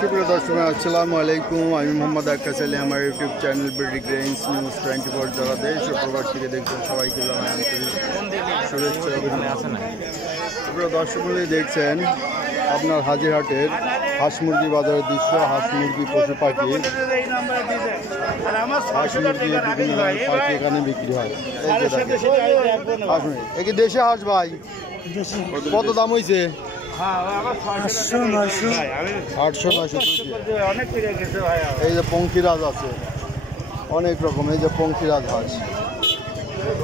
সুপ্রিয় দর্শক আসসালামু আলাইকুম। আমি মোহাম্মদ আক্কাস আলী। আমার YouTube channel breeding range news 24 যারা দেশ ও প্রবাস থেকে দেখছেন সবাইকে জানাই আন্তরিক শুভেচ্ছা অভিনন্দন। সুপ্রিয় দর্শক দেখছেন আপনার হাজিরহাটের হাঁস মুরগি বাজারের দৃশ্য। হাঁস মুরগি পশু পাখি, হাঁস মুরগি বিভিন্ন ধরনের পাখি এখানে বিক্রি হয়। এই যে দেখেন হাঁস মুরগি, এ কি দেশে হাঁস ভাই? কত দাম হয়েছে? 800-900। এই যে পঙ্খিরাজ আছে অনেক রকম। এই যে পঙ্খিরাজ হাঁস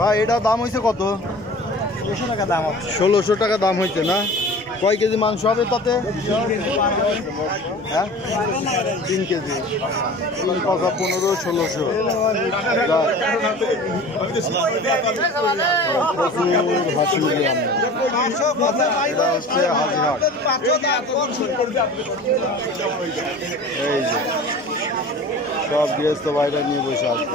ভাই, এটা দাম হয়েছে কত? 1600 টাকা দাম হয়েছে না? কয় কেজি মাংস হবে তাতে? হ্যাঁ 3 কেজি। 3 পাঁচা 15, 1600। প্রচুর হাঁস মুরগি এটা হচ্ছে হাজিরহাট। এই যে সব গৃহস্থ বাইরে নিয়ে বসে আছে।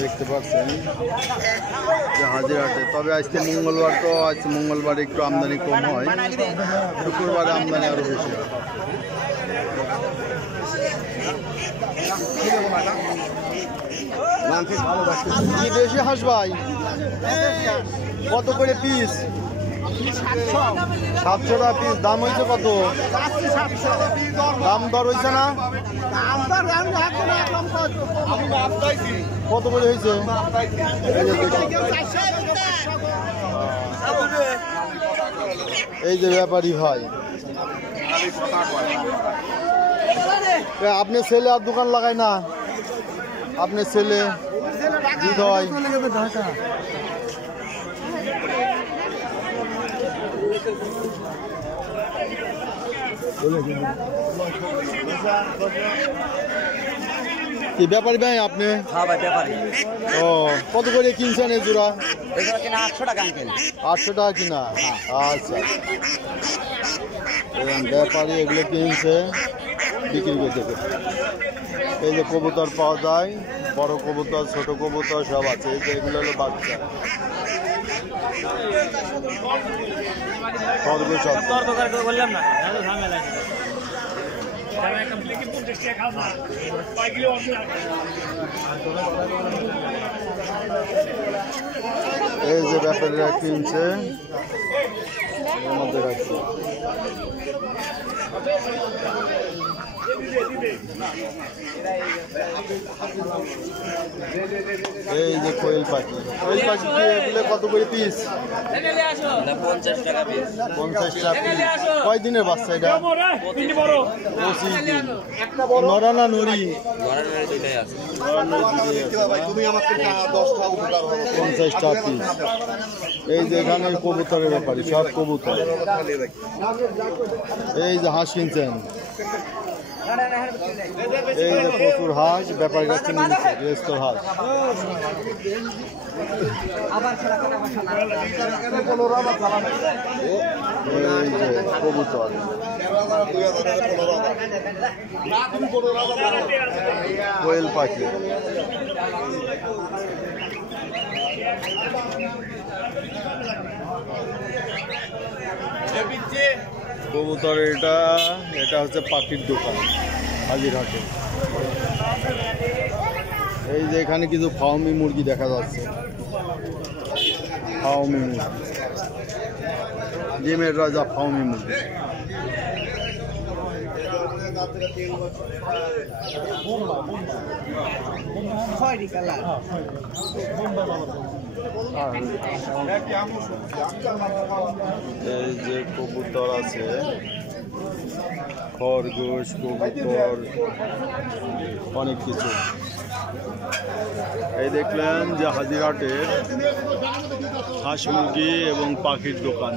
দেখতে পাচ্ছেন যে হাজিরহাটে, তবে আজকে মঙ্গলবার, তো আজকে মঙ্গলবার একটু আমদানি কম হয়, শুক্রবারে আমদানি আরো বেশি হয়। কি দেশি হাঁস ভাই? কত করে পিস? 700 টাকা পিস। দাম হয়েছে কত? দাম দর হয়েছে না? কত করে হয়েছে? এই যে ব্যাপারী ভাই, আপনার ছেলে আর দোকান লাগায় না? আপনার ছেলে হৃদয় কি ব্যাপারী ভাই আপনি? হ্যাঁ ভাই ব্যাপারী। ও কত করে কিনছেন এই জোড়া? 800 টাকা। 800 টাকা কিনা? আচ্ছা, ব্যাপারী এগুলো কিনছে বিক্রি করতে। এই যে কবুতর পাওয়া যায়, বড় কবুতর, ছোট কবুতর সব আছে। এই যে এগুলো হলো বাচ্চা খরগোশ। এই যে ব্যাপারীরা কিনছে এর মধ্যে রাখছে। এই যে কোয়েল পাখি, কোয়েল পাখি এগুলো কত করে পিস? 50 টাকা পিস। 50 টাকা পিস। কয় দিনের বাচ্চা এটা? 25 দিন। নরা না নরি? 50 টাকা পিস। এই যে এখানে কবুতরের ব্যাপারী, সব কবুতর। এই যে হাঁস কিনছেন, এই যে প্রচুর হাঁস ব্যাপারীরা কিনে নিচ্ছে, গৃহস্থ হাঁস। এই যে কবুতর, কোয়েল পাখি। কবুতর এটা হচ্ছে পাখির দোকান হাজিরহাটে। এই যে এখানে কিছু ফাউমি মুরগি দেখা যাচ্ছে, ফাউমি মুরগি, ডিমের রাজা ফাউমি মুরগি। এই যে কবুতর আছে, খরগোশ, কবুতর, অনেক কিছু। এই দেখলেন যে হাজিরহাটের হাঁস মুরগি এবং পাখির দোকান।